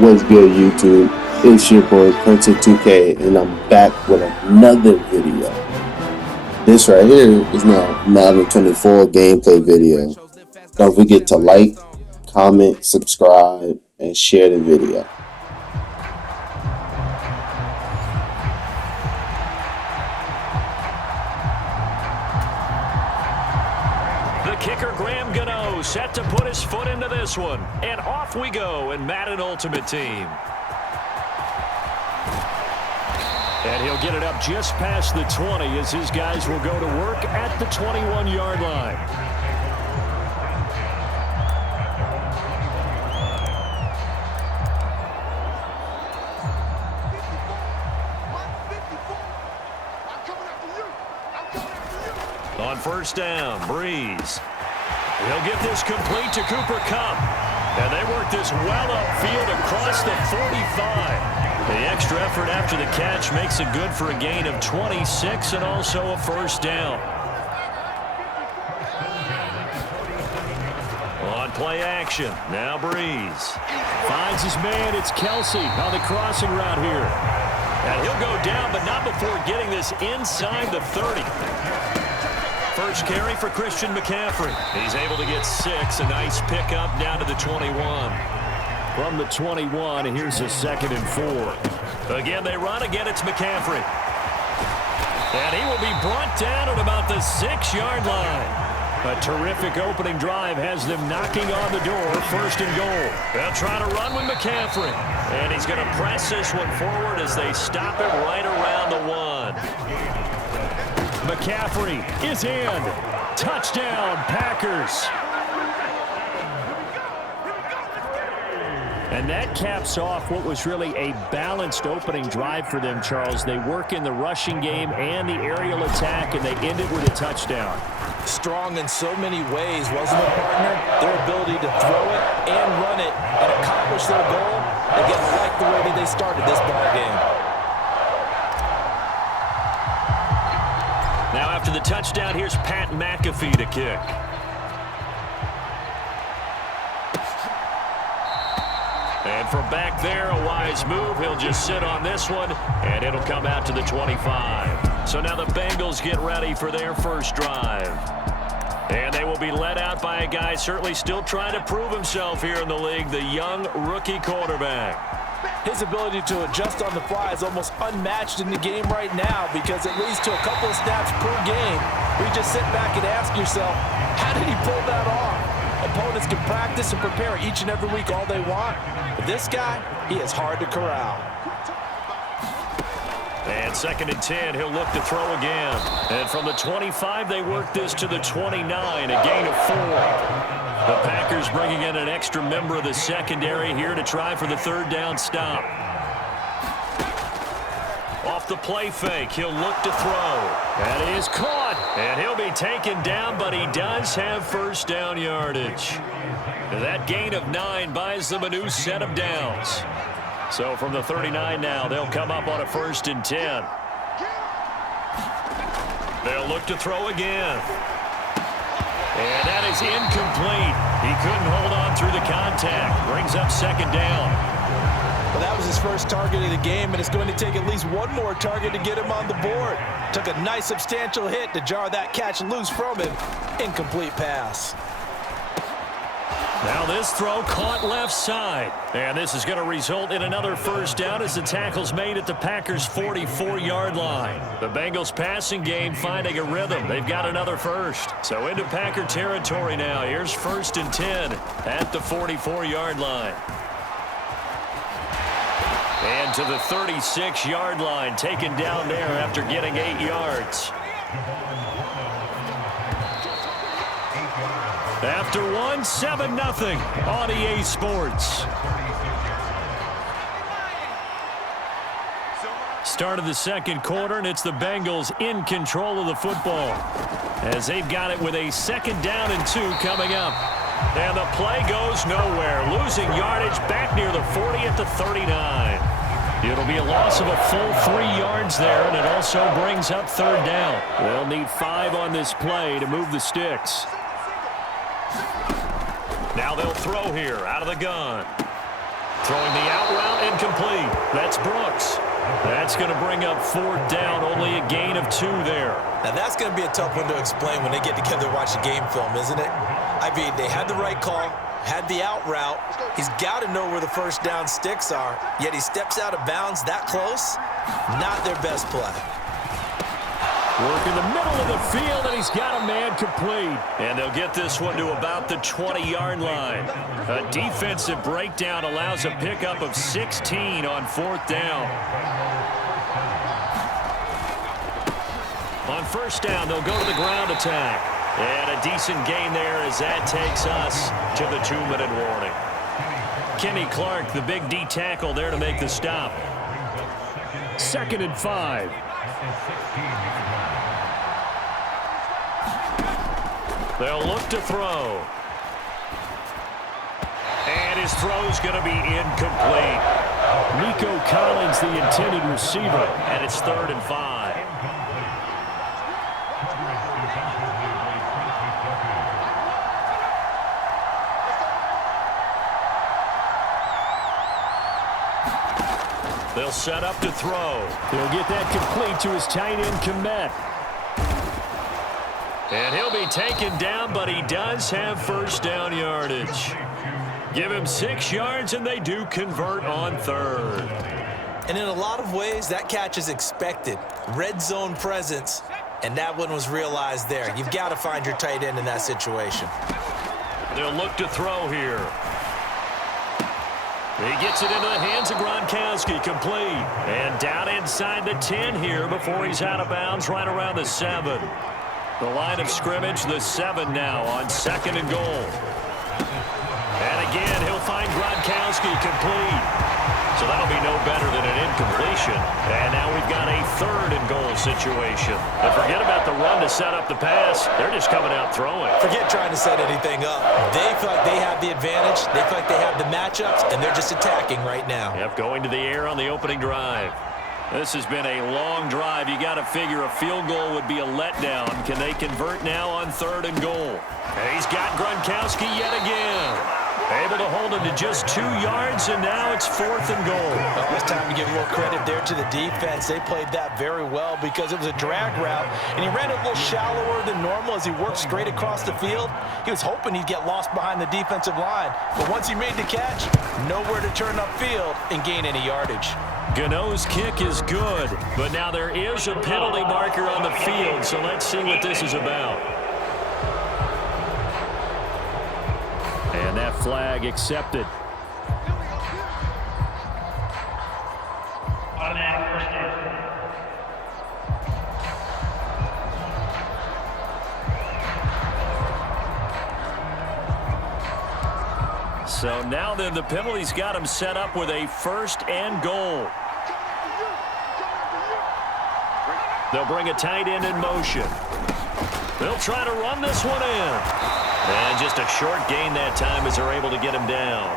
What's good, YouTube? It's your boy Prince2K, and I'm back with another video. This right here is now Madden 24 gameplay video. Don't forget to like, comment, subscribe, and share the video. The kicker, Graham Gano, set to put his foot into this one. And off we go in Madden Ultimate Team. And he'll get it up just past the 20 as his guys will go to work at the 21-yard line. On first down, Breeze. He'll get this complete to Cooper Kupp. And they work this well upfield across the 45. The extra effort after the catch makes it good for a gain of 26 and also a first down. On play action, now Breeze. Finds his man, it's Kelsey on the crossing route here. And he'll go down, but not before getting this inside the 30. First carry for Christian McCaffrey. He's able to get 6. A nice pickup down to the 21. From the 21, here's a 2nd and 4. Again, they run. Again, it's McCaffrey. And he will be brought down at about the 6-yard line. A terrific opening drive has them knocking on the door. 1st and goal. They'll try to run with McCaffrey. And he's going to press this one forward as they stop it right around the 1. McCaffrey is in. Touchdown, Packers. And that caps off what was really a balanced opening drive for them, Charles. They work in the rushing game and the aerial attack, and they end it with a touchdown. Strong in so many ways, wasn't it, partner? Their ability to throw it and run it and accomplish their goal. Again, I like the way that they started this ball game. Now after the touchdown, here's Pat McAfee to kick. And from back there, a wise move. He'll just sit on this one, and it'll come out to the 25. So now the Bengals get ready for their first drive. And they will be led out by a guy certainly still trying to prove himself here in the league, the young rookie quarterback. His ability to adjust on the fly is almost unmatched in the game right now because it leads to a couple of snaps per game. We just sit back and ask yourself, how did he pull that off? Opponents can practice and prepare each and every week all they want. But this guy, he is hard to corral. And 2nd and 10, he'll look to throw again. And from the 25, they work this to the 29, a gain of 4. The Packers bringing in an extra member of the secondary here to try for the 3rd down stop. Off the play fake, he'll look to throw. That is caught, and he'll be taken down, but he does have first down yardage. That gain of 9 buys them a new set of downs. So from the 39 now, they'll come up on a 1st and 10. They'll look to throw again. And that is incomplete. He couldn't hold on through the contact. Brings up 2nd down. Well, that was his first target of the game, and it's going to take at least one more target to get him on the board. Took a nice substantial hit to jar that catch loose from him. Incomplete pass. Now this throw caught left side. And this is going to result in another first down as the tackle's made at the Packers' 44-yard line. The Bengals passing game finding a rhythm. They've got another first. So into Packer territory now. Here's 1st and 10 at the 44-yard line. And to the 36-yard line, taken down there after getting 8 yards. After 1, 7-0 on EA Sports. Start of the 2nd quarter, and it's the Bengals in control of the football as they've got it with a 2nd down and 2 coming up. And the play goes nowhere, losing yardage back near the 40 at the 39. It'll be a loss of a full 3 yards there, and it also brings up 3rd down. They'll need 5 on this play to move the sticks. Now they'll throw here out of the gun. Throwing the out incomplete. That's Brooks. That's going to bring up fourth down, only a gain of 2 there. Now, that's going to be a tough one to explain when they get together and watch the game film, isn't it? I mean, they had the right call, had the out route. He's got to know where the first down sticks are, yet he steps out of bounds that close. Not their best play. Work in the middle of the field, and he's got a man complete. And they'll get this one to about the 20-yard line. A defensive breakdown allows a pickup of 16 on fourth down. On first down, they'll go to the ground attack. And a decent gain there as that takes us to the 2-minute warning. Kenny Clark, the big D tackle there to make the stop. 2nd and 5. They'll look to throw. And his throw's going to be incomplete. Nico Collins, the intended receiver, and it's 3rd and 5. They'll set up to throw. He'll get that complete to his tight end, Kmet. And he'll be taken down, but he does have first down yardage. Give him 6 yards, and they do convert on 3rd. And in a lot of ways, that catch is expected. Red zone presence, and that one was realized there. You've got to find your tight end in that situation. They'll look to throw here. He gets it into the hands of Gronkowski, complete. And down inside the 10 here before he's out of bounds right around the 7. The line of scrimmage, the 7 now on 2nd and goal. And again, he'll find Gronkowski complete. So that'll be no better than an incompletion. And now we've got a 3rd and goal situation. But forget about the run to set up the pass. They're just coming out throwing. Forget trying to set anything up. They feel like they have the advantage. They feel like they have the matchups, and they're just attacking right now. Yep, going to the air on the opening drive. This has been a long drive. You got to figure a field goal would be a letdown. Can they convert now on 3rd and goal? And he's got Gronkowski yet again. Able to hold him to just 2 yards, and now it's 4th and goal. Well, it's time to give more credit there to the defense. They played that very well because it was a drag route, and he ran it a little shallower than normal as he worked straight across the field. He was hoping he'd get lost behind the defensive line, but once he made the catch, nowhere to turn upfield and gain any yardage. Gano's kick is good, but now there is a penalty marker on the field, so let's see what this is about. And that flag accepted. So now then the penalty's got him set up with a 1st and goal. They'll bring a tight end in motion. They'll try to run this one in. And just a short gain that time as they're able to get him down.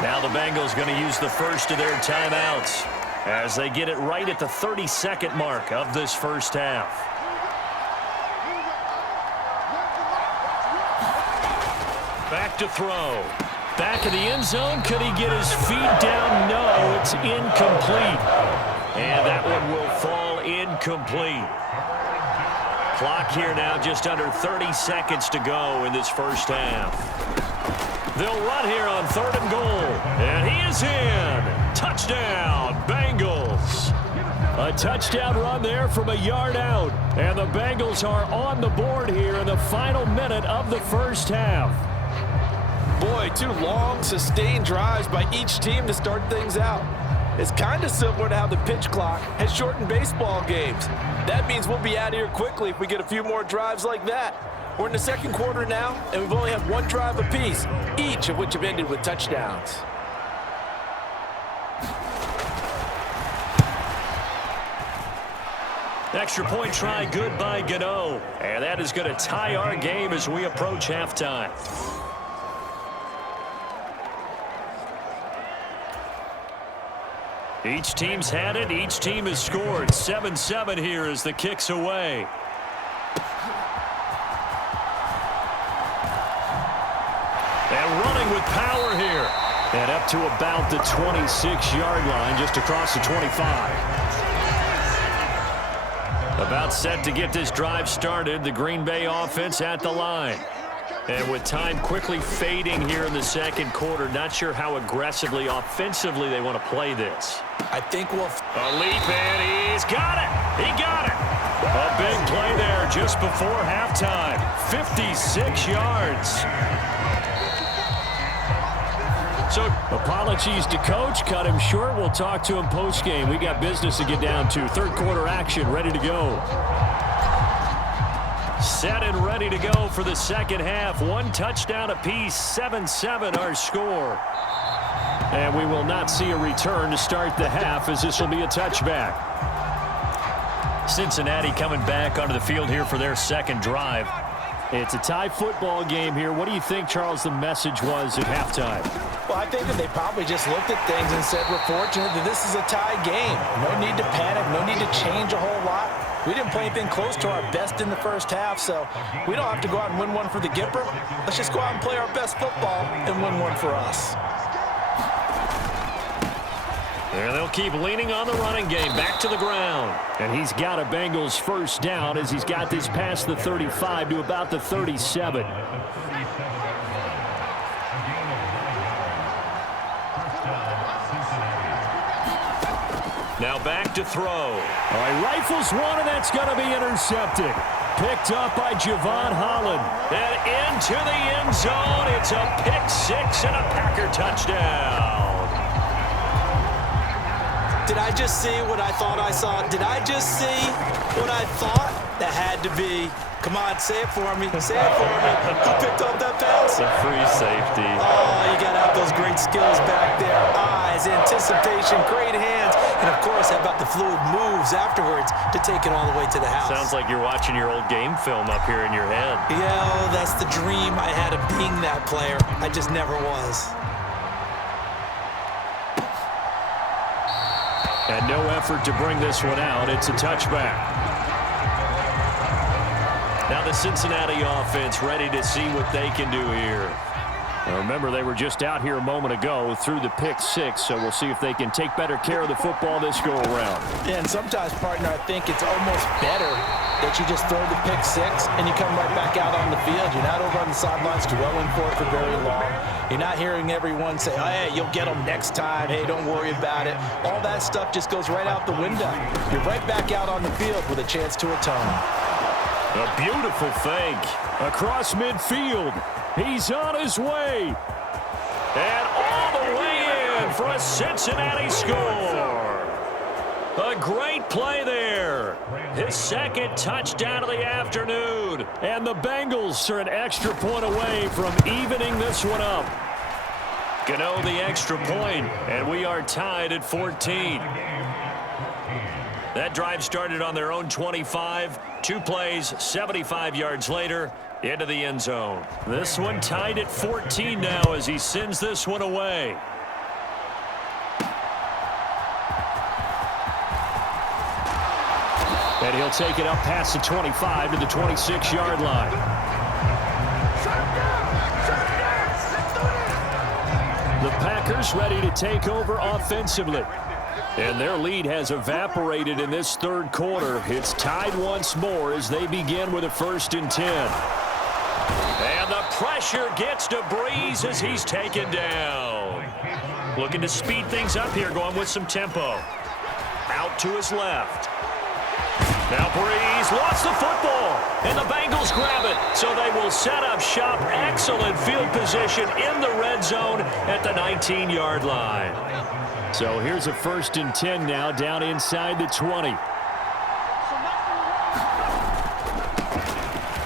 Now the Bengals going to use the first of their timeouts as they get it right at the 32nd mark of this first half. Back to throw. Back in the end zone. Could he get his feet down? No, it's incomplete. And that one will fall incomplete. Clock here now, just under 30 seconds to go in this first half. They'll run here on 3rd and goal. And he is in. Touchdown, Bengals. A touchdown run there from a yard out. And the Bengals are on the board here in the final minute of the first half. Boy, 2 long, sustained drives by each team to start things out. It's kind of similar to how the pitch clock has shortened baseball games. That means we'll be out of here quickly if we get a few more drives like that. We're in the 2nd quarter now, and we've only had 1 drive apiece, each of which have ended with touchdowns. Extra point try good by Gano. And that is going to tie our game as we approach halftime. Each team's had it. Each team has scored. 7-7 here as the kick's away. And running with power here. And up up to about the 26-yard line, just across the 25. About set to get this drive started, the Green Bay offense at the line. And with time quickly fading here in the second quarter, not sure how aggressively, offensively they want to play this. I think we'll... A leap, and he's got it. He got it. A big play there just before halftime. 56 yards. So, apologies to Coach. Cut him short. We'll talk to him post-game. We got business to get down to. Third quarter action, ready to go. Set and ready to go for the second half. One touchdown apiece, 7-7 our score. And we will not see a return to start the half, as this will be a touchback. Cincinnati coming back onto the field here for their second drive. It's a tie football game here. What do you think, Charles, the message was at halftime? Well, I think that they probably just looked at things and said, we're fortunate that this is a tie game. No need to panic, no need to change a whole lot. We didn't play anything close to our best in the first half, so we don't have to go out and win one for the Gipper. Let's just go out and play our best football and win one for us. There they'll keep leaning on the running game, back to the ground. And he's got a Bengals first down as he's got this past the 35 to about the 37. Now back to throw. All right, rifles one, and that's going to be intercepted. Picked up by Javon Holland. And into the end zone. It's a pick six and a Packer touchdown. Did I just see what I thought I saw? Did I just see what I thought? That had to be. Come on, say it for me. Say it for me. Who picked up that pass? A free safety. Oh, you got to have those great skills back there. Eyes, anticipation, great hands. And, of course, how about the fluid moves afterwards to take it all the way to the house? Sounds like you're watching your old game film up here in your head. Yeah, well, that's the dream I had of being that player. I just never was. And no effort to bring this one out. It's a touchback. Now the Cincinnati offense ready to see what they can do here. Now remember, they were just out here a moment ago through the pick six, so we'll see if they can take better care of the football this go-around. Yeah, and sometimes, partner, I think it's almost better that you just throw the pick six and you come right back out on the field. You're not over on the sidelines dwelling for it for very long. You're not hearing everyone say, oh, hey, you'll get them next time. Hey, don't worry about it. All that stuff just goes right out the window. You're right back out on the field with a chance to atone. A beautiful fake across midfield. He's on his way. And all the way in for a Cincinnati score. A great play there. His second touchdown of the afternoon. And the Bengals are an extra point away from evening this one up. Gano the extra point, and we are tied at 14. That drive started on their own 25. 2 plays, 75 yards later, into the end zone. This one tied at 14 now as he sends this one away. And he'll take it up past the 25 to the 26-yard line. The Packers ready to take over offensively. And their lead has evaporated in this third quarter. It's tied once more as they begin with a 1st and 10. And the pressure gets to Breeze as he's taken down. Looking to speed things up here, going with some tempo. Out to his left. Now Breeze lost the football, and the Bengals grab it. So they will set up shop. Excellent field position in the red zone at the 19-yard line. So here's a 1st and 10 now, down inside the 20.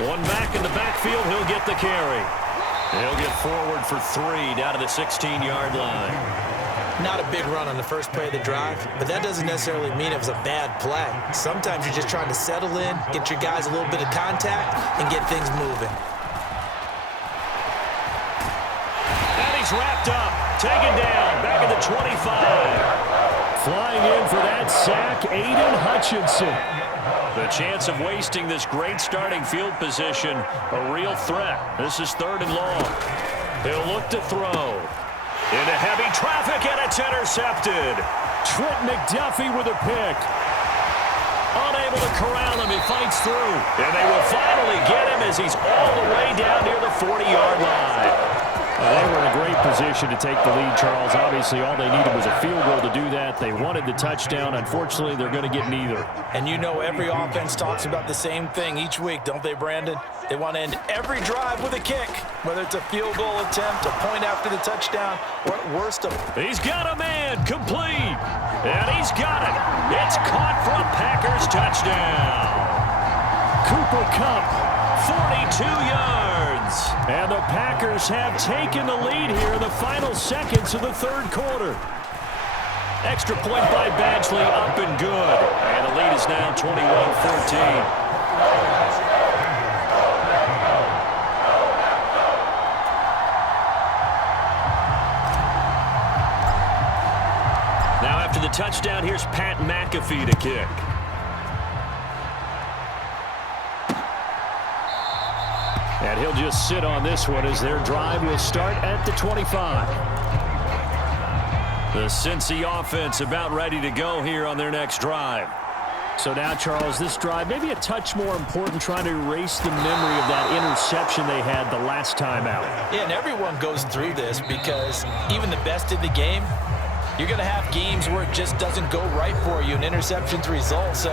One back in the backfield, he'll get the carry. He'll get forward for 3 down to the 16-yard line. Not a big run on the first play of the drive, but that doesn't necessarily mean it was a bad play. Sometimes you're just trying to settle in, get your guys a little bit of contact, and get things moving. And he's wrapped up, taken down, back at the 25. Flying in for that sack, Aiden Hutchinson. The chance of wasting this great starting field position, a real threat. This is 3rd and long. He'll look to throw. Into heavy traffic, and it's intercepted. Trent McDuffie with a pick. Unable to corral him, he fights through. And they will finally get him as he's all the way down near the 40-yard line. They were in a great position to take the lead, Charles. Obviously, all they needed was a field goal to do that. They wanted the touchdown. Unfortunately, they're going to get neither. And you know every offense talks about the same thing each week, don't they, Brandon? They want to end every drive with a kick, whether it's a field goal attempt, a point after the touchdown, or at worst of it. He's got a man, complete. And he's got it. It's caught for a Packers touchdown. Cooper Kupp, 42 yards. And the Packers have taken the lead here in the final seconds of the third quarter. Extra point by Badgley, up and good. And the lead is now 21-14. After the touchdown, here's Pat McAfee to kick. And he'll just sit on this one as their drive will start at the 25. The Cincy offense about ready to go here on their next drive. So now, Charles, this drive maybe a touch more important, trying to erase the memory of that interception they had the last time out. Yeah, and everyone goes through this because even the best in the game, you're going to have games where it just doesn't go right for you, and interceptions result. So,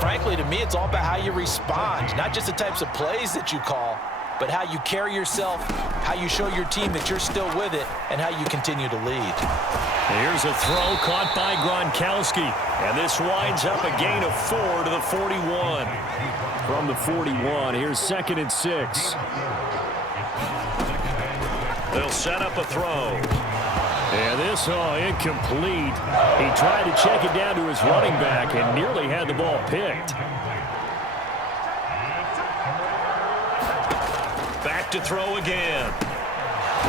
frankly, to me, it's all about how you respond, not just the types of plays that you call, but how you carry yourself, how you show your team that you're still with it, and how you continue to lead. Here's a throw caught by Gronkowski, and this winds up a gain of 4 to the 41. From the 41, here's 2nd and 6. They'll set up a throw. And this, incomplete. He tried to check it down to his running back and nearly had the ball picked. Back to throw again.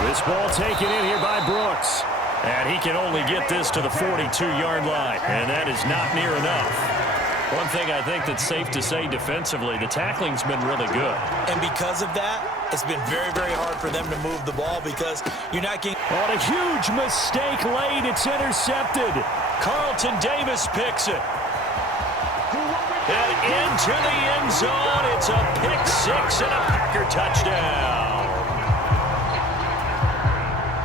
This ball taken in here by Brooks. And he can only get this to the 42-yard line. And that is not near enough. One thing I think that's safe to say defensively, the tackling's been really good. And because of that, it's been very, very hard for them to move the ball because you're not getting... On a huge mistake late, it's intercepted. Carlton Davis picks it. And into the end zone, it's a pick six and a Packer touchdown.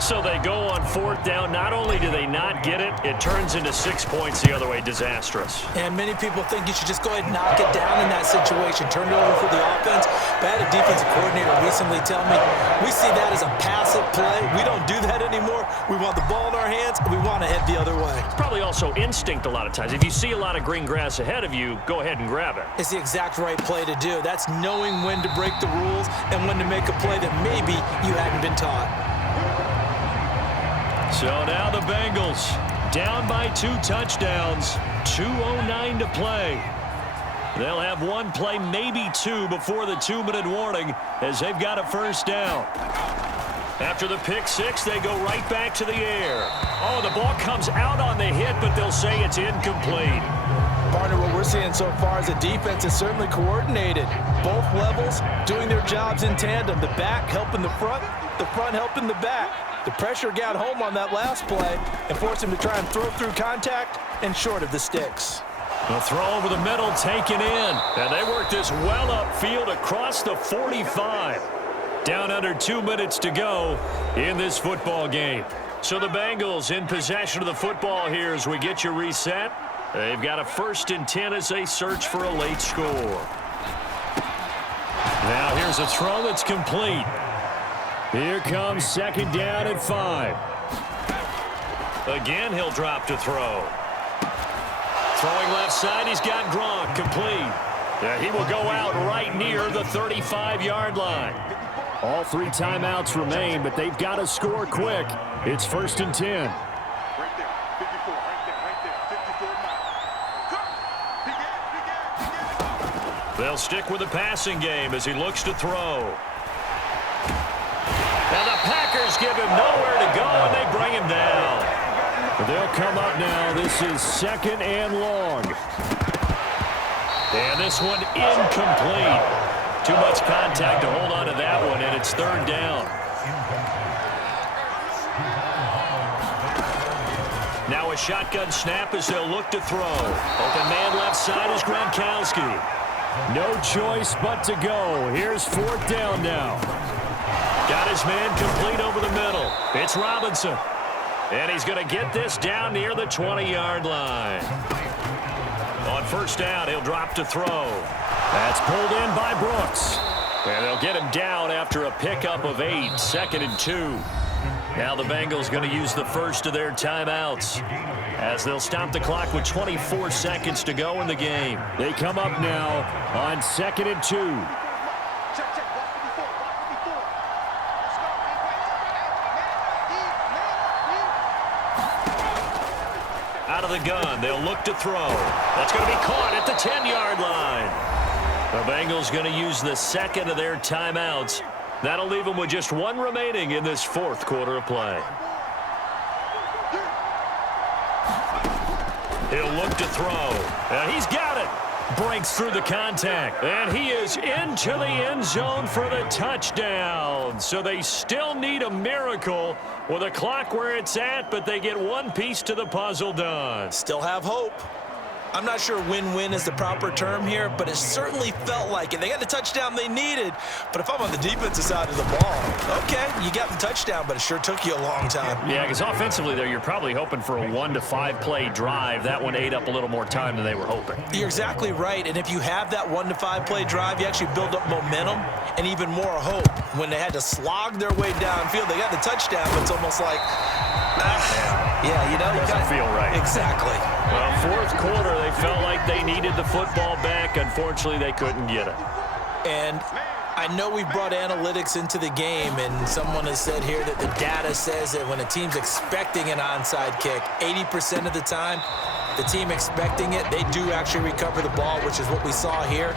So they go on 4th down. Not only do they not get it, it turns into 6 points the other way. Disastrous. And many people think you should just go ahead and knock it down in that situation. Turn it over for the offense. But I had a defensive coordinator recently tell me, we see that as a passive play. We don't do that anymore. We want the ball in our hands, and we want to head the other way. It's probably also instinct a lot of times. If you see a lot of green grass ahead of you, go ahead and grab it. It's the exact right play to do. That's knowing when to break the rules and when to make a play that maybe you hadn't been taught. So now the Bengals down by 2 touchdowns, 2:09 to play. They'll have one play, maybe two, before the 2-minute warning as they've got a first down. After the pick six, they go right back to the air. Oh, the ball comes out on the hit, but they'll say it's incomplete. Partner, what we're seeing so far is the defense is certainly coordinated. Both levels doing their jobs in tandem. The back helping the front helping the back. The pressure got home on that last play and forced him to try and throw through contact and short of the sticks. The throw over the middle taken in. And they work this well upfield across the 45. Down under 2 minutes to go in this football game. So the Bengals in possession of the football here as we get you reset. They've got a 1st and 10 as they search for a late score. Now here's a throw that's complete. Here comes 2nd down and 5. Again, he'll drop to throw. Throwing left side, he's got Gronk, complete. Yeah, he will go out right near the 35-yard line. All 3 timeouts remain, but they've got to score quick. It's 1st and 10. They'll stick with the passing game as he looks to throw. And the Packers give him nowhere to go, and they bring him down. They'll come up now. This is 2nd and long. And this one incomplete. Too much contact to hold on to that one, and it's 3rd down. Now a shotgun snap as they'll look to throw. Open man left side is Gronkowski. No choice but to go. Here's 4th down now. Got his man complete over the middle. It's Robinson. And he's going to get this down near the 20-yard line. On 1st down, he'll drop to throw. That's pulled in by Brooks. And they'll get him down after a pickup of 8, 2nd and 2. Now the Bengals going to use the first of their timeouts as they'll stop the clock with 24 seconds to go in the game. They come up now on 2nd and 2. Out of the gun, they'll look to throw. That's going to be caught at the 10-yard line. The Bengals going to use the second of their timeouts. That'll leave them with just 1 remaining in this 4th quarter of play. He'll look to throw. And he's got it. Breaks through the contact. And he is into the end zone for the touchdown. So they still need a miracle with a clock where it's at, but they get one piece to the puzzle done. Still have hope. I'm not sure win-win is the proper term here, but it certainly felt like it. They got the touchdown they needed, but if I'm on the defensive side of the ball, okay, you got the touchdown, but it sure took you a long time. Yeah, because offensively there, you're probably hoping for a 1 to 5 play drive. That one ate up a little more time than they were hoping. You're exactly right, and if you have that 1 to 5 play drive, you actually build up momentum and even more hope. When they had to slog their way downfield, they got the touchdown, but it's almost like, yeah, you know, it doesn't feel right. Exactly. Well, 4th quarter, they felt like they needed the football back. Unfortunately, they couldn't get it. And I know we brought analytics into the game, and someone has said here that the data says that when a team's expecting an onside kick, 80% of the time, the team expecting it, they do actually recover the ball, which is what we saw here.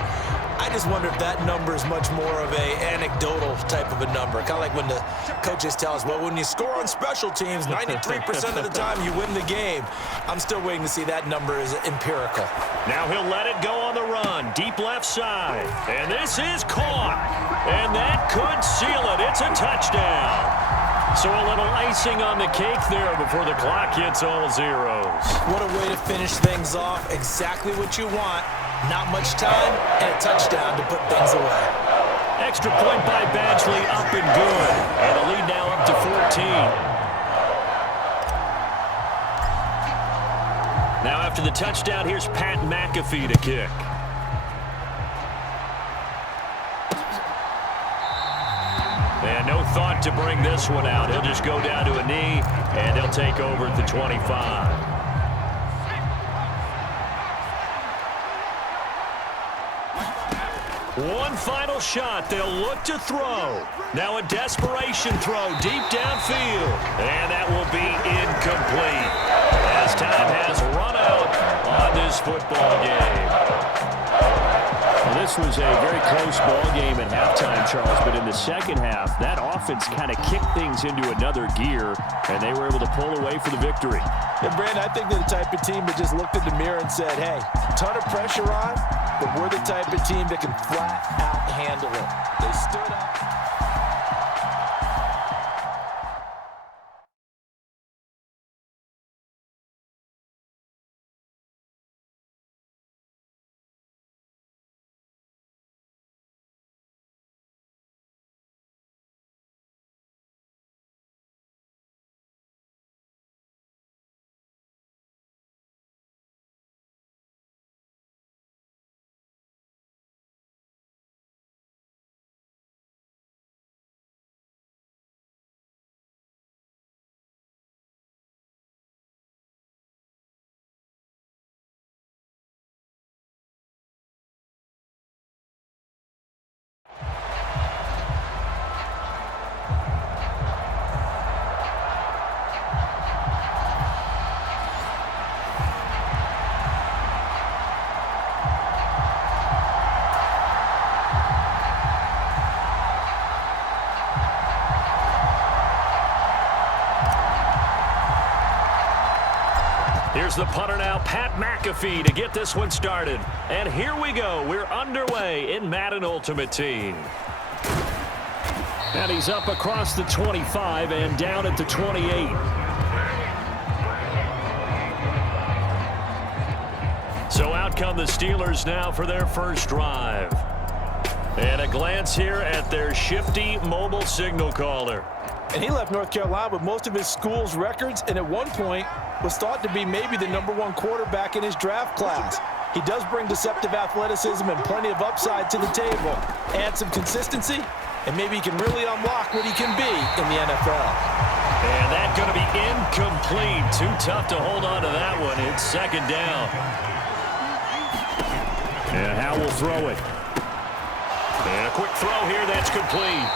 I just wonder if that number is much more of a anecdotal type of a number. Kind of like when the coaches tell us, well, when you score on special teams, 93% of the time you win the game. I'm still waiting to see that number is empirical. Now he'll let it go on the run. Deep left side. And this is caught. And that could seal it. It's a touchdown. So a little icing on the cake there before the clock hits all zeros. What a way to finish things off. Exactly what you want. Not much time and a touchdown to put things away. Extra point by Badgley, up and good. And the lead now up to 14. Now after the touchdown, here's Pat McAfee to kick. And no thought to bring this one out. He'll just go down to a knee, and they'll take over at the 25. One final shot. They'll look to throw. Now a desperation throw deep downfield. And that will be incomplete as time has run out on this football game. Well, this was a very close ball game at halftime, Charles, but in the second half, that offense kind of kicked things into another gear, and they were able to pull away for the victory. And, Brandon, I think they're the type of team that just looked in the mirror and said, hey, ton of pressure on, but we're the type of team that can flat out handle it. They stood up. Here's the punter now, Pat McAfee, to get this one started. And here we go. We're underway in Madden Ultimate Team. And he's up across the 25 and down at the 28. So out come the Steelers now for their first drive. And a glance here at their shifty mobile signal caller. And he left North Carolina with most of his school's records, and at one point was thought to be maybe the #1 quarterback in his draft class. He does bring deceptive athleticism and plenty of upside to the table. Add some consistency, and maybe he can really unlock what he can be in the NFL. And that's going to be incomplete. Too tough to hold on to that one. It's second down. And Howe will throw it. And a quick throw here, that's complete.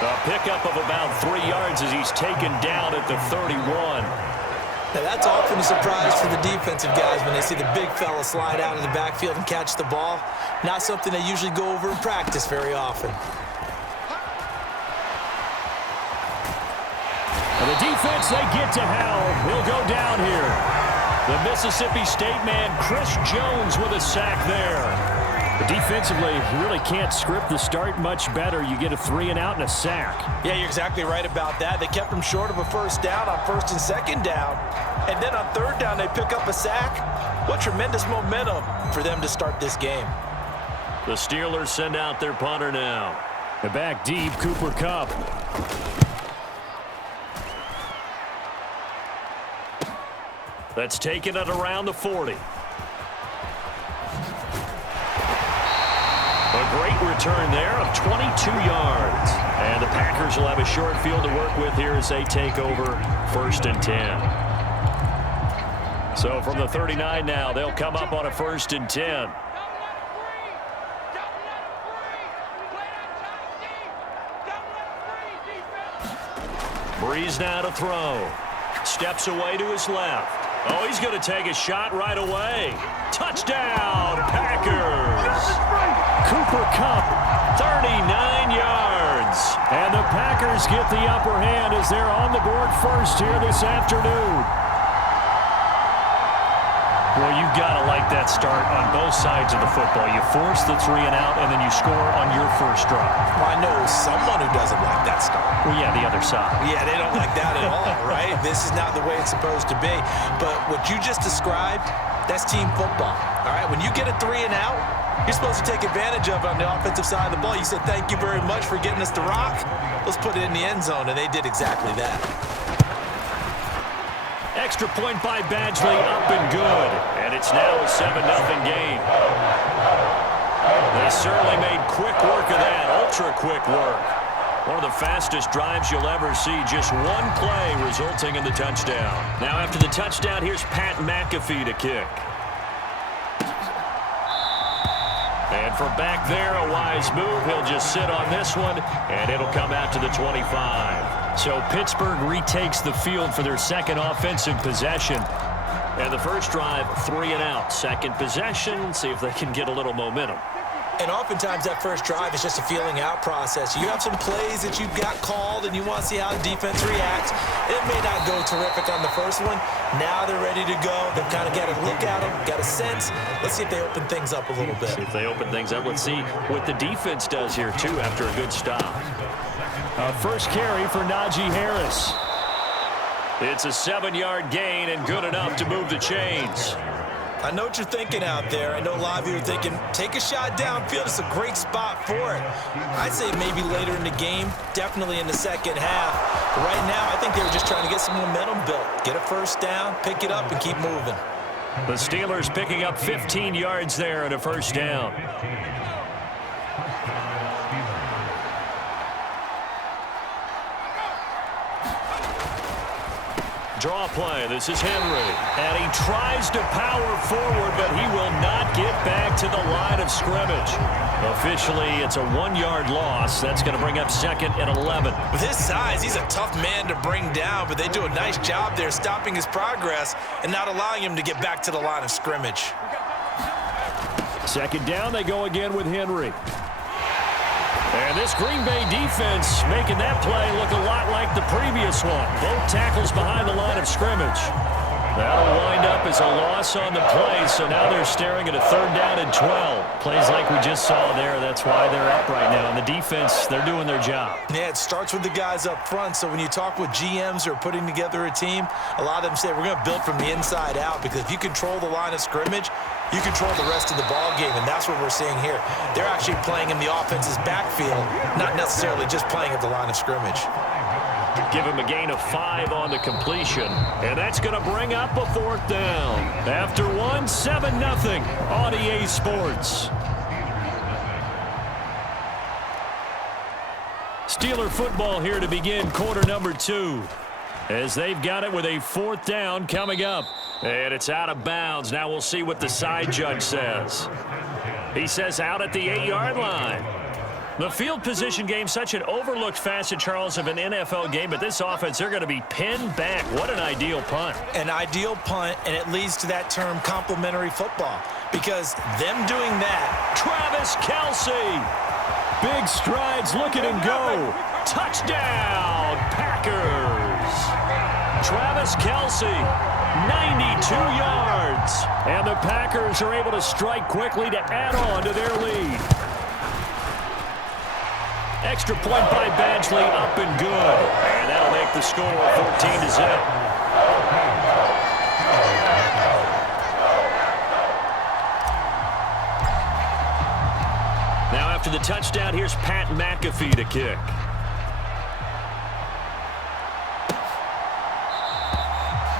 A pickup of about 3 yards as he's taken down at the 31. Now that's often a surprise for the defensive guys when they see the big fella slide out of the backfield and catch the ball. Not something they usually go over in practice very often. And the defense, they get to Howell. He'll go down here. The Mississippi State man, Chris Jones, with a sack there. But defensively, you really can't script the start much better. You get a 3 and out and a sack. Yeah, you're exactly right about that. They kept him short of a first down on first and second down. And then on third down, they pick up a sack. What tremendous momentum for them to start this game. The Steelers send out their punter now. The back deep, Cooper Kupp. That's taken at around the 40. A great return there of 22 yards. And the Packers will have a short field to work with here as they take over first and 10. So from the 39 now, they'll come up on a first and 10. Breeze now to throw. Steps away to his left. Oh, he's going to take a shot right away. Touchdown, Packers. Cooper Kupp, 39 yards. And the Packers get the upper hand as they're on the board first here this afternoon. Well, you've got to like that start on both sides of the football. You force the 3 and out, and then you score on your first drive. Well, I know someone who doesn't like that start. Well, yeah, the other side. Yeah, they don't like that at all, right? This is not the way it's supposed to be. But what you just described, that's team football, all right? When you get a 3 and out, you're supposed to take advantage of it on the offensive side of the ball. You said, thank you very much for getting us the rock. Let's put it in the end zone, and they did exactly that. Extra point by Badgley, up and good. And it's now a 7-0 game. They certainly made quick work of that, ultra-quick work. One of the fastest drives you'll ever see, just one play resulting in the touchdown. Now after the touchdown, here's Pat McAfee to kick. And from back there, a wise move. He'll just sit on this one, and it'll come out to the 25. So Pittsburgh retakes the field for their second offensive possession. And the first drive, 3 and out. Second possession, see if they can get a little momentum. And oftentimes that first drive is just a feeling out process. You have some plays that you've got called and you want to see how the defense reacts. It may not go terrific on the first one. Now they're ready to go. They've kind of got a look at them, got a sense. Let's see if they open things up a little bit. See if they open things up. Let's see what the defense does here, too, after a good stop. First carry for Najee Harris. It's a 7-yard gain and good enough to move the chains. I know what you're thinking out there. I know a lot of you are thinking, take a shot downfield. It's a great spot for it. I'd say maybe later in the game, definitely in the second half. But right now, I think they were just trying to get some momentum built. Get a first down, pick it up, and keep moving. The Steelers picking up 15 yards there and a first down. Draw play. This is Henry. And he tries to power forward, but he will not get back to the line of scrimmage. Officially, it's a 1-yard loss. That's going to bring up second and 11. With his size, he's a tough man to bring down, but they do a nice job there stopping his progress and not allowing him to get back to the line of scrimmage. Second down, they go again with Henry. And this Green Bay defense making that play look a lot like the previous one. Both tackles behind the line of scrimmage. That'll wind up up as a loss on the play, so now they're staring at a 3rd down and 12. Plays like we just saw there. That's why they're up right now. And the defense, they're doing their job. Yeah, it starts with the guys up front. So when you talk with GMs who are putting together a team, a lot of them say we're going to build from the inside out, because if you control the line of scrimmage, you control the rest of the ball game, and that's what we're seeing here. They're actually playing in the offense's backfield, not necessarily just playing at the line of scrimmage. Give him a gain of 5 on the completion, and that's going to bring up a 4th down. After 7-0 on EA Sports. Steeler football here to begin quarter number 2. As they've got it with a 4th down coming up. And it's out of bounds. Now we'll see what the side judge says. He says out at the 8-yard line. The field position game, such an overlooked facet, Charles, of an NFL game, but this offense, they're going to be pinned back. What an ideal punt. An ideal punt, and it leads to that term complementary football, because them doing that. Travis Kelce. Big strides, look at him go. Touchdown, Packers. Travis Kelce, 92 yards. And the Packers are able to strike quickly to add on to their lead. Extra point by Badgley, up and good. And that'll make the score 14-0. Now after the touchdown, here's Pat McAfee to kick.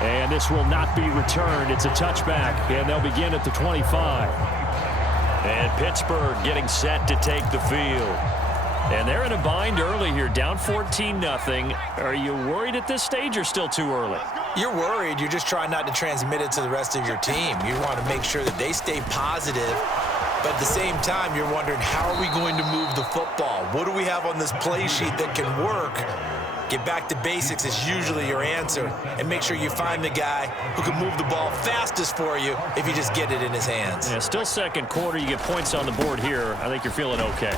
And this will not be returned. It's a touchback, and they'll begin at the 25. And Pittsburgh getting set to take the field. And they're in a bind early here, down 14-0. Are you worried at this stage or still too early? You're worried. You're just trying not to transmit it to the rest of your team. You want to make sure that they stay positive. But at the same time, you're wondering, how are we going to move the football? What do we have on this play sheet that can work? Get back to basics is usually your answer. And make sure you find the guy who can move the ball fastest for you if you just get it in his hands. Yeah, still second quarter. You get points on the board here. I think you're feeling okay.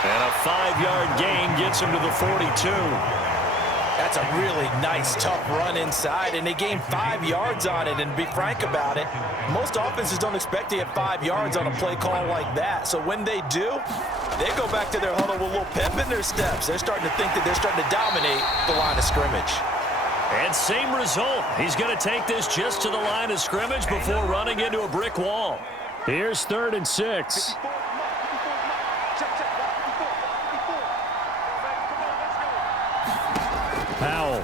And a 5-yard gain gets him to the 42. That's a really nice, tough run inside, and they gained 5 yards on it. And to be frank about it, most offenses don't expect to get 5 yards on a play call like that. So when they do, they go back to their huddle with a little pep in their steps. They're starting to think that they're starting to dominate the line of scrimmage. And same result. He's going to take this just to the line of scrimmage before running into a brick wall. Here's 3rd and 6. Powell.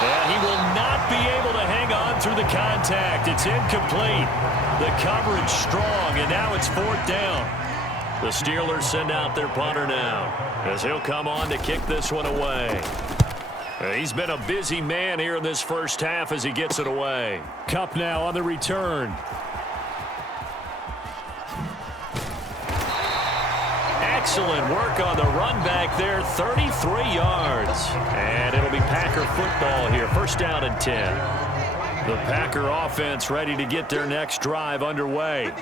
And he will not be able to hang on through the contact. It's incomplete. The coverage strong, and now it's 4th down. The Steelers send out their punter now, as he'll come on to kick this one away. He's been a busy man here in this first half as he gets it away. Kupp now on the return. Excellent work on the run back there, 33 yards. And it'll be Packer football here, 1st down and 10. The Packer offense ready to get their next drive underway.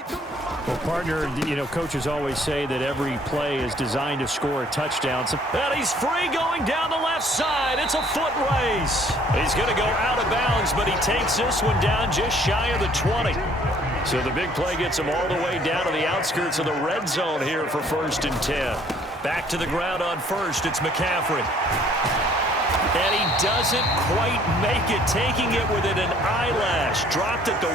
Well, partner, coaches always say that every play is designed to score a touchdown. And he's free going down the left side. It's a foot race. He's going to go out of bounds, but he takes this one down just shy of the 20. So the big play gets him all the way down to the outskirts of the red zone here for 1st and 10. Back to the ground on 1st. It's McCaffrey. And he doesn't quite make it, taking it within an eyelash. Dropped at the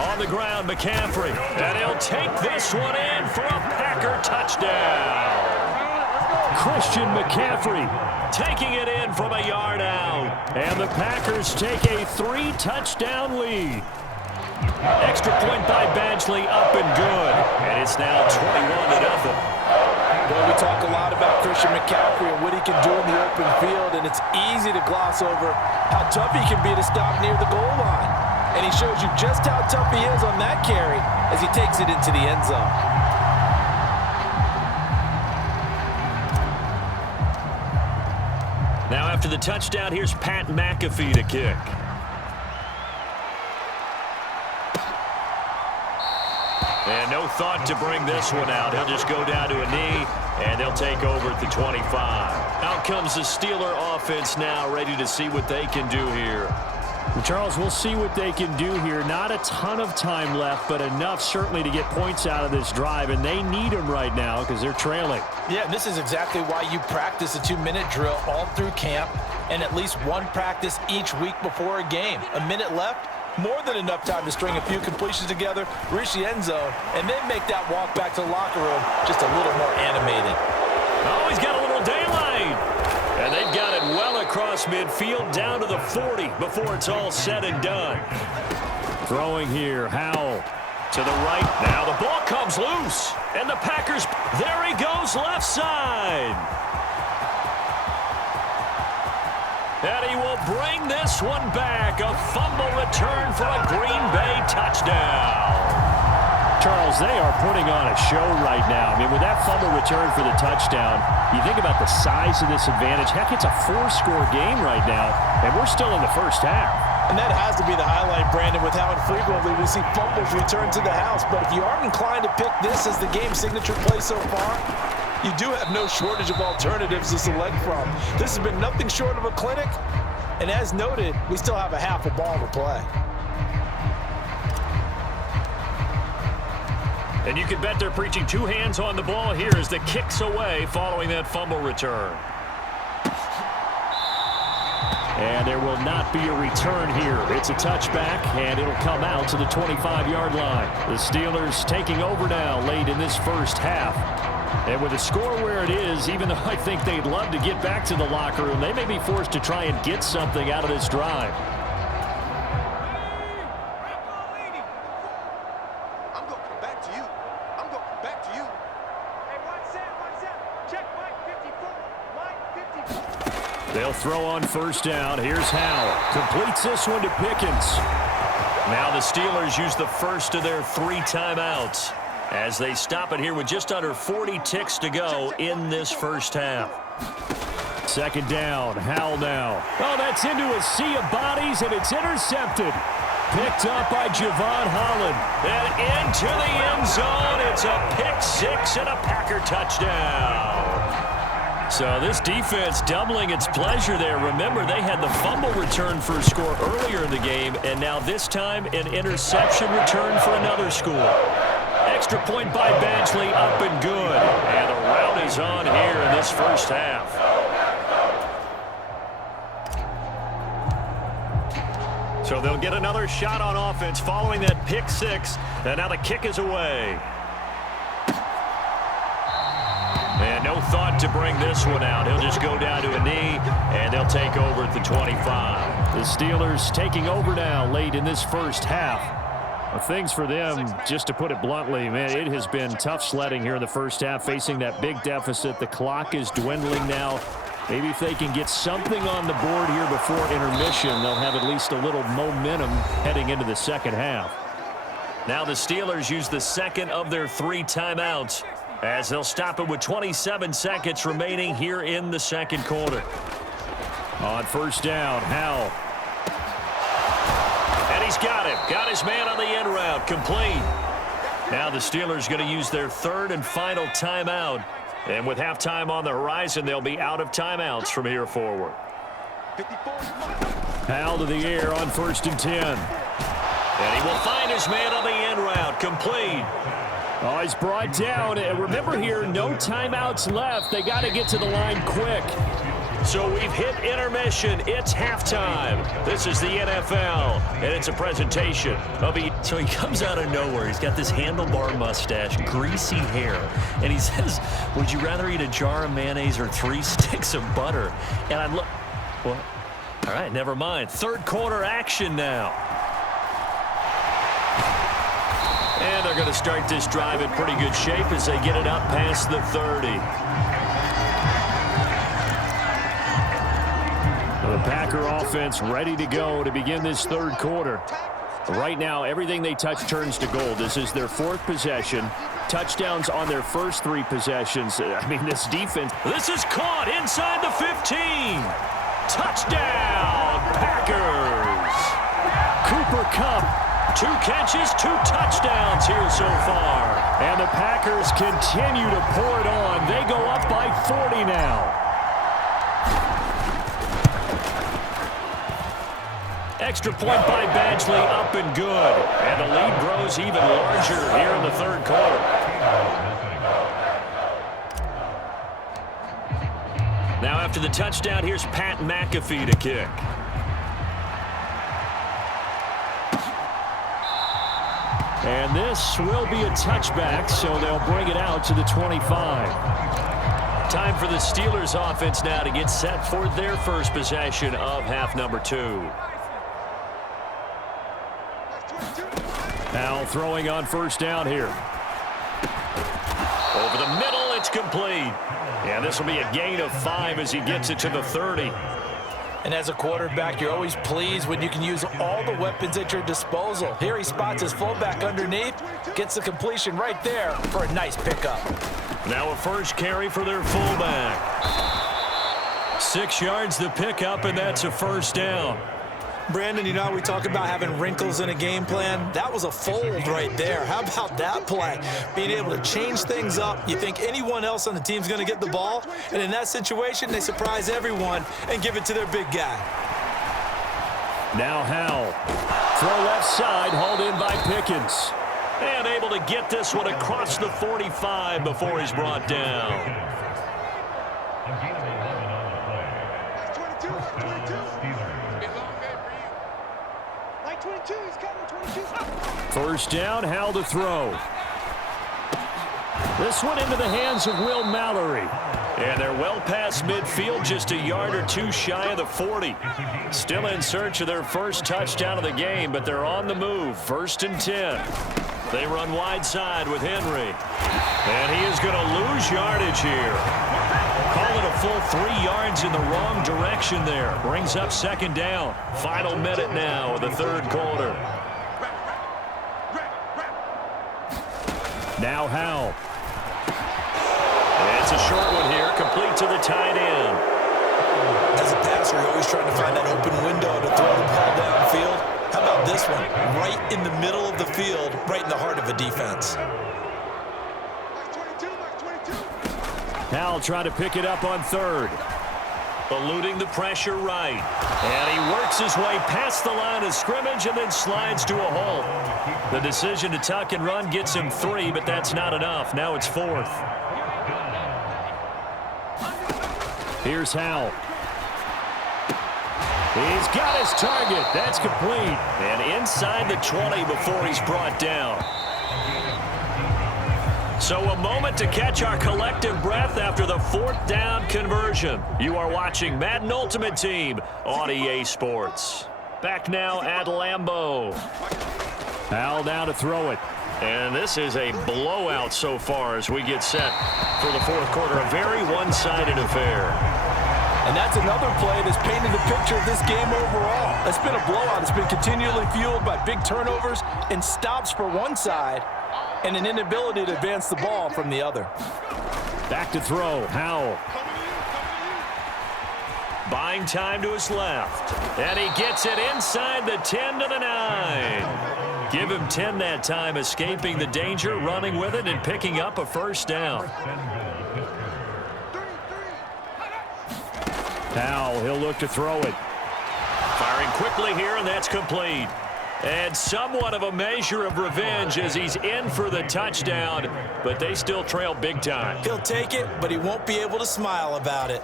1. On the ground, McCaffrey. And he'll take this one in for a Packer touchdown. Christian McCaffrey taking it in from a yard out. And the Packers take a 3-touchdown lead. Extra point by Badgley, up and good. And it's now 21-0. Boy, we talk a lot about Christian McCaffrey and what he can do in the open field, and it's easy to gloss over how tough he can be to stop near the goal line. And he shows you just how tough he is on that carry as he takes it into the end zone. Now after the touchdown, here's Pat McAfee to kick. And no thought to bring this one out. He'll just go down to a knee, and they'll take over at the 25. Out comes the Steeler offense now, ready to see what they can do here. Charles, we'll see what they can do here. Not a ton of time left, but enough certainly to get points out of this drive, and they need them right now because they're trailing. Yeah, this is exactly why you practice a 2-minute drill all through camp and at least one practice each week before a game. A minute left, more than enough time to string a few completions together, reach the end zone, and then make that walk back to the locker room just a little more animated. Oh, he's got a little daylight. And they've got it well across midfield down to the 40 before it's all said and done. Throwing here, Howell. To the right. Now the ball comes loose. And the Packers, there he goes left side. And he will bring this one back. A fumble return for a Green Bay touchdown. Charles, they are putting on a show right now. I mean, with that fumble return for the touchdown, you think about the size of this advantage. Heck, it's a 4-score game right now, and we're still in the first half. And that has to be the highlight, Brandon, with how infrequently we see fumbles return to the house. But if you aren't inclined to pick this as the game signature play so far, you do have no shortage of alternatives to select from. This has been nothing short of a clinic, and as noted, we still have a half a ball to play. And you can bet they're preaching two hands on the ball here as the kick's away following that fumble return. And there will not be a return here. It's a touchback, and it'll come out to the 25-yard line. The Steelers taking over now late in this first half. And with the score where it is, even though I think they'd love to get back to the locker room, they may be forced to try and get something out of this drive. They'll throw on first down. Here's Howell. Completes this one to Pickens. Now the Steelers use the first of their 3 timeouts as they stop it here with just under 40 ticks to go in this first half. Second down. Howell now. Oh, that's into a sea of bodies, and it's intercepted. Picked up by Javon Holland. And into the end zone. It's a pick 6 and a Packer touchdown. So this defense doubling its pleasure there. Remember, they had the fumble return for a score earlier in the game, and now this time an interception return for another score. Extra point by Badgley, up and good. And the rout is on here in this first half. So they'll get another shot on offense following that pick 6, and now the kick is away. And no thought to bring this one out. He'll just go down to a knee, and they'll take over at the 25. The Steelers taking over now late in this first half. Well, things for them, just to put it bluntly, man, it has been tough sledding here in the first half, facing that big deficit. The clock is dwindling now. Maybe if they can get something on the board here before intermission, they'll have at least a little momentum heading into the second half. Now the Steelers use the second of their 3 timeouts, as they'll stop it with 27 seconds remaining here in the second quarter. On first down, Howell. And he's got him. Got his man on the end route. Complete. Now the Steelers going to use their 3rd and final timeout. And with halftime on the horizon, they'll be out of timeouts from here forward. Howell to the air on 1st and 10. And he will find his man on the end route. Complete. Oh, he's brought down. And remember here, no timeouts left. They got to get to the line quick. So we've hit intermission. It's halftime. This is the NFL, and it's a presentation of So he comes out of nowhere. He's got this handlebar mustache, greasy hair, and he says, would you rather eat a jar of mayonnaise or 3 sticks of butter? And I look, well, all right, never mind. Third quarter action now. And they're going to start this drive in pretty good shape as they get it up past the 30. The Packer offense ready to go to begin this third quarter. Right now, everything they touch turns to gold. This is their 4th possession. Touchdowns on their first 3 possessions. I mean, this defense. This is caught inside the 15. Touchdown, Packers. Cooper Kupp. 2 catches, 2 touchdowns here so far. And the Packers continue to pour it on. They go up by 40 now. Extra point by Badgley, up and good. And the lead grows even larger here in the third quarter. Now after the touchdown, here's Pat McAfee to kick. And this will be a touchback, so they'll bring it out to the 25. Time for the Steelers offense now to get set for their first possession of half number 2. Now throwing on first down here. Over the middle, it's complete. And this will be a gain of 5 as he gets it to the 30. And as a quarterback, you're always pleased when you can use all the weapons at your disposal. Here he spots his fullback underneath, gets the completion right there for a nice pickup. Now a first carry for their fullback. 6 yards the pickup, and that's a first down. Brandon, you know, we talk about having wrinkles in a game plan. That was a fold right there. How about that play? Being able to change things up. You think anyone else on the team's going to get the ball, and in that situation, they surprise everyone and give it to their big guy. Now Howell. Throw left side, hauled in by Pickens. And able to get this one across the 45 before he's brought down. First down, Howell to throw. This one into the hands of Will Mallory. And they're well past midfield, just a yard or 2 shy of the 40. Still in search of their first touchdown of the game, but they're on the move. 1st and 10. They run wide side with Henry. And he is going to lose yardage here. Call it a full 3 yards in the wrong direction there. Brings up 2nd down. Final minute now of the third quarter. Now Howell. It's a short one here, complete to the tight end. As a passer, you're always trying to find that open window to throw the ball downfield. How about this one? Right in the middle of the field, right in the heart of a defense. Howell trying to pick it up on 3rd. Eluding the pressure right. And he works his way past the line of scrimmage and then slides to a halt. The decision to tuck and run gets him 3, but that's not enough. Now it's 4th. Here's Howell. He's got his target. That's complete. And inside the 20 before he's brought down. So a moment to catch our collective breath after the 4th down conversion. You are watching Madden Ultimate Team on EA Sports. Back now at Lambeau. Howell now to throw it. And this is a blowout so far as we get set for the 4th quarter. A very one-sided affair. And that's another play that's painted the picture of this game overall. It's been a blowout. It's been continually fueled by big turnovers and stops for one side and an inability to advance the ball from the other. Back to throw, Howell. Buying time to his left. And he gets it inside the 10 to the 9. Give him 10 that time, escaping the danger, running with it, and picking up a first down. Howell, he'll look to throw it. Firing quickly here, and that's complete. And somewhat of a measure of revenge as he's in for the touchdown, but they still trail big time. He'll take it, but he won't be able to smile about it.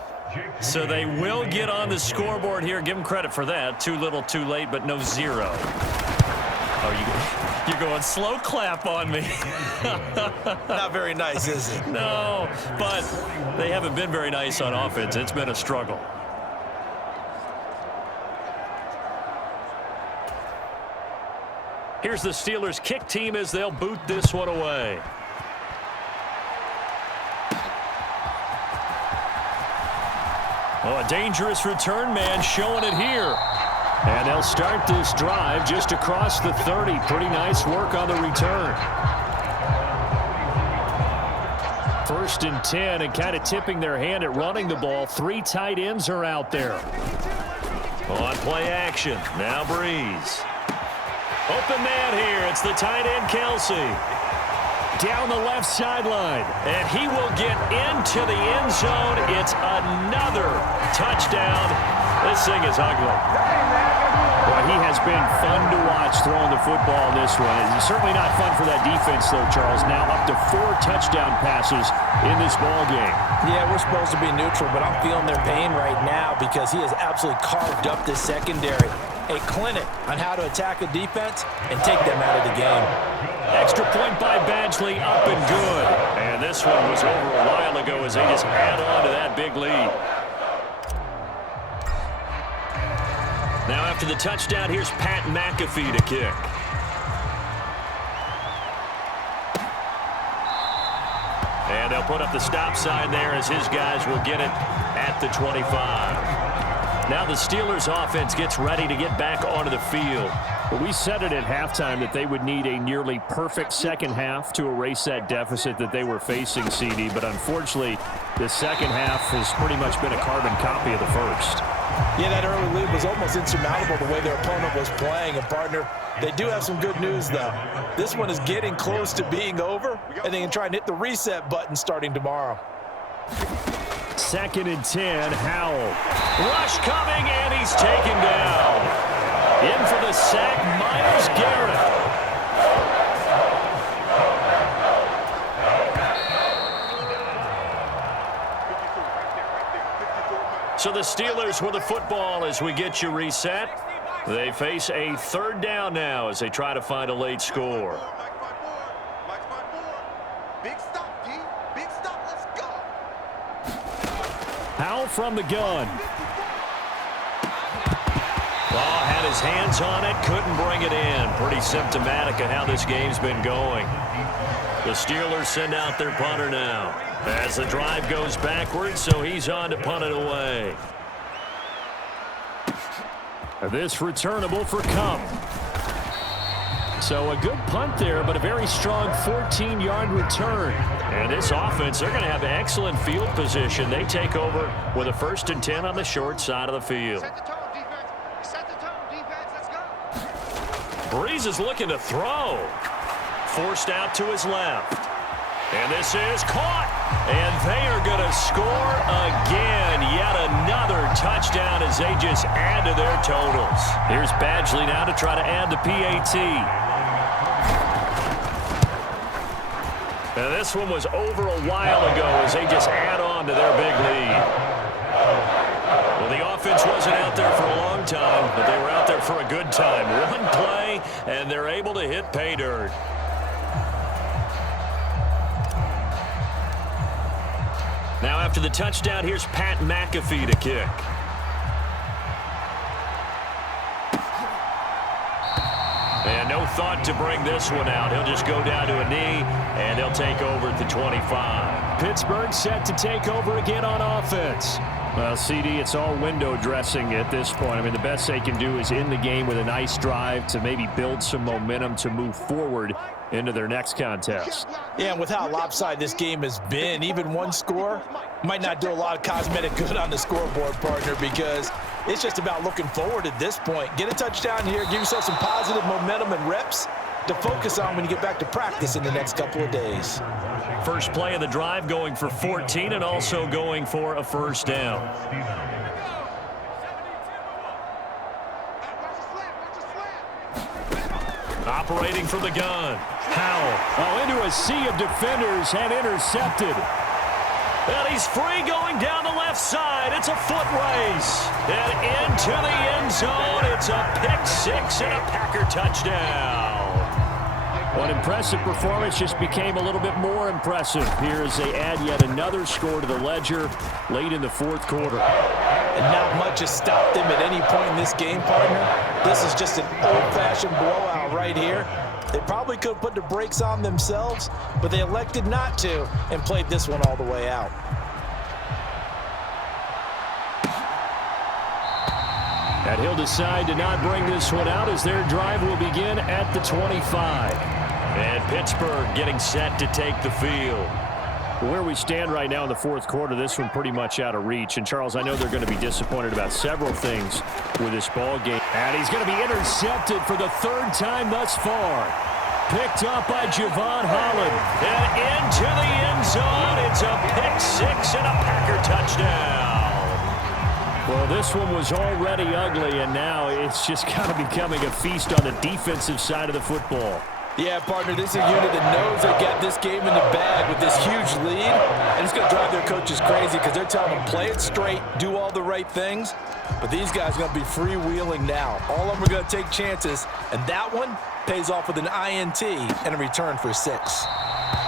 So they will get on the scoreboard here. Give him credit for that. Too little, too late, but no 0. Oh, you're going slow clap on me. Not very nice, is it? No, but they haven't been very nice on offense. It's been a struggle. Here's the Steelers' kick team as they'll boot this one away. Oh, a dangerous return man showing it here. And they'll start this drive just across the 30. Pretty nice work on the return. 1st and 10, and kind of tipping their hand at running the ball. 3 tight ends are out there. On play action, now Breeze. Open man here, it's the tight end Kelsey. Down the left sideline, and he will get into the end zone. It's another touchdown. This thing is ugly. Well, he has been fun to watch throwing the football in this one. It's certainly not fun for that defense, though, Charles. Now up to 4 touchdown passes in this ball game. Yeah, we're supposed to be neutral, but I'm feeling their pain right now because he has absolutely carved up this secondary. A clinic on how to attack a defense and take them out of the game. Extra point by Badgley, up and good. And this one was over a while ago as they just add on to that big lead. Now after the touchdown, here's Pat McAfee to kick. And they'll put up the stop sign there as his guys will get it at the 25. Now the Steelers offense gets ready to get back onto the field. Well, we said it at halftime that they would need a nearly perfect second half to erase that deficit that they were facing, CD. But unfortunately, the second half has pretty much been a carbon copy of the first. Yeah, that early lead was almost insurmountable the way their opponent was playing. And, partner, they do have some good news, though. This one is getting close to being over, and they can try and hit the reset button starting tomorrow. 2nd and 10, Howell. Rush coming, and he's taken down. In for the sack, Myles Garrett. So the Steelers with the football as we get you reset. They face a 3rd down now as they try to find a late score. Big stop, P. Big stop. Let's go. Howell from the gun. Oh, had his hands on it, couldn't bring it in. Pretty symptomatic of how this game's been going. The Steelers send out their punter now as the drive goes backwards, so he's on to punt it away. This returnable for Cup. So a good punt there, but a very strong 14-yard return. And this offense, they're going to have excellent field position. They take over with a 1st and 10 on the short side of the field. Set the tone, defense. Set the tone, defense. Let's go. Breeze is looking to throw. Forced out to his left. And this is caught. And they are going to score again. Yet another touchdown as they just add to their totals. Here's Badgley now to try to add the PAT. Now this one was over a while ago as they just add on to their big lead. Well, the offense wasn't out there for a long time, but they were out there for a good time. One play, and they're able to hit pay dirt. Now after the touchdown, here's Pat McAfee to kick. And no thought to bring this one out. He'll just go down to a knee, and he'll take over at the 25. Pittsburgh set to take over again on offense. Well, CD, it's all window dressing at this point. I mean, the best they can do is end the game with a nice drive to maybe build some momentum to move forward into their next contest. Yeah, and with how lopsided this game has been, even one score might not do a lot of cosmetic good on the scoreboard, partner, because it's just about looking forward at this point. Get a touchdown here, give yourself some positive momentum and reps to focus on when you get back to practice in the next couple of days. First play of the drive going for 14 and also going for a 1st down. Operating from the gun. Howell. Oh, into a sea of defenders and intercepted. And he's free going down the left side. It's a foot race. And into the end zone. It's a pick 6 and a Packer touchdown. One impressive performance just became a little bit more impressive here as they add yet another score to the ledger late in the 4th quarter. And not much has stopped them at any point in this game, partner. This is just an old-fashioned blowout right here. They probably could have put the brakes on themselves, but they elected not to and played this one all the way out. And he'll decide to not bring this one out as their drive will begin at the 25. And Pittsburgh getting set to take the field. Where we stand right now in the 4th quarter, this one pretty much out of reach. And, Charles, I know they're going to be disappointed about several things with this ball game. And he's going to be intercepted for the 3rd time thus far. Picked up by Javon Holland. And into the end zone. It's a pick 6 and a Packer touchdown. Well, this one was already ugly, and now it's just kind of becoming a feast on the defensive side of the football. Yeah, partner, this is a unit that knows they got this game in the bag with this huge lead, and it's going to drive their coaches crazy because they're telling them play it straight, do all the right things, but these guys are going to be freewheeling now. All of them are going to take chances, and that one pays off with an INT and a return for 6.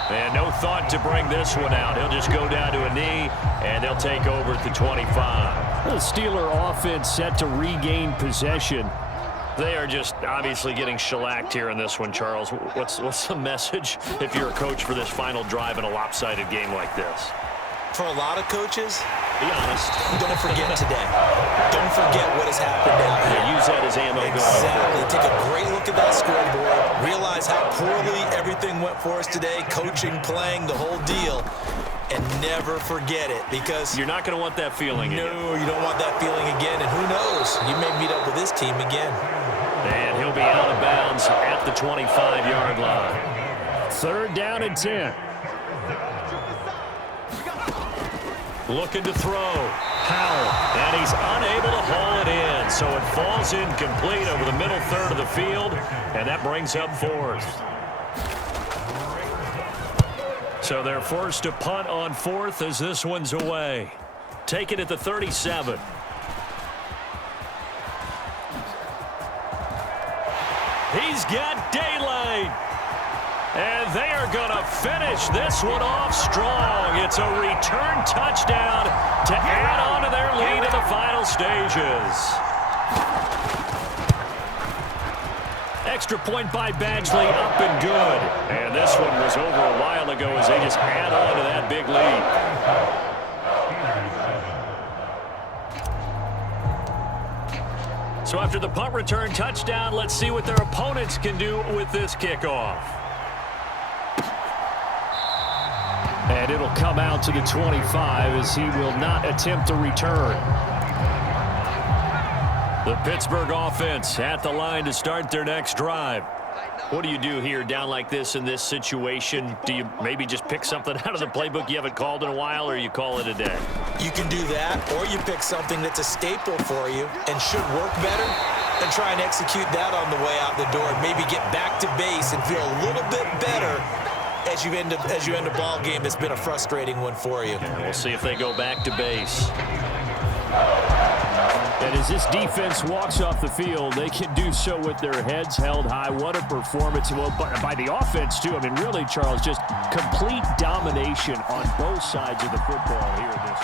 And no thought to bring this one out. He'll just go down to a knee, and they'll take over at the 25. The Steeler offense set to regain possession. They are just obviously getting shellacked here in this one, Charles. What's the message if you're a coach for this final drive in a lopsided game like this? For a lot of coaches, be honest. Don't forget today. Don't forget what has happened down here. Yeah, use that as ammo. Exactly. Take a great look at that scoreboard. Realize how poorly everything went for us today. Coaching, playing, the whole deal. And never forget it, because you're not going to want that feeling again. No, you don't want that feeling again. And who knows? You may meet up with this team again. And he'll be out of bounds at the 25-yard line. 3rd down and 10. Looking to throw. Powell. And he's unable to haul it in. So it falls incomplete over the middle third of the field. And that brings up 4th. So they're forced to punt on 4th as this one's away. Take it at the 37. He's got daylight. And they are going to finish this one off strong. It's a return touchdown to add on to their lead in the final stages. Extra point by Badgley, up and good. And this one was over a while ago as they just add on to that big lead. So after the punt return touchdown, let's see what their opponents can do with this kickoff. And it'll come out to the 25 as he will not attempt to return. The Pittsburgh offense at the line to start their next drive. What do you do here down like this in this situation? Do you maybe just pick something out of the playbook you haven't called in a while, or you call it a day? You can do that, or you pick something that's a staple for you and should work better and try and execute that on the way out the door and maybe get back to base and feel a little bit better as you end a ball game that's been a frustrating one for you. And we'll see if they go back to base. And as this defense walks off the field, they can do so with their heads held high. What a performance. Well, by the offense, too. I mean, really, Charles, just complete domination on both sides of the football here this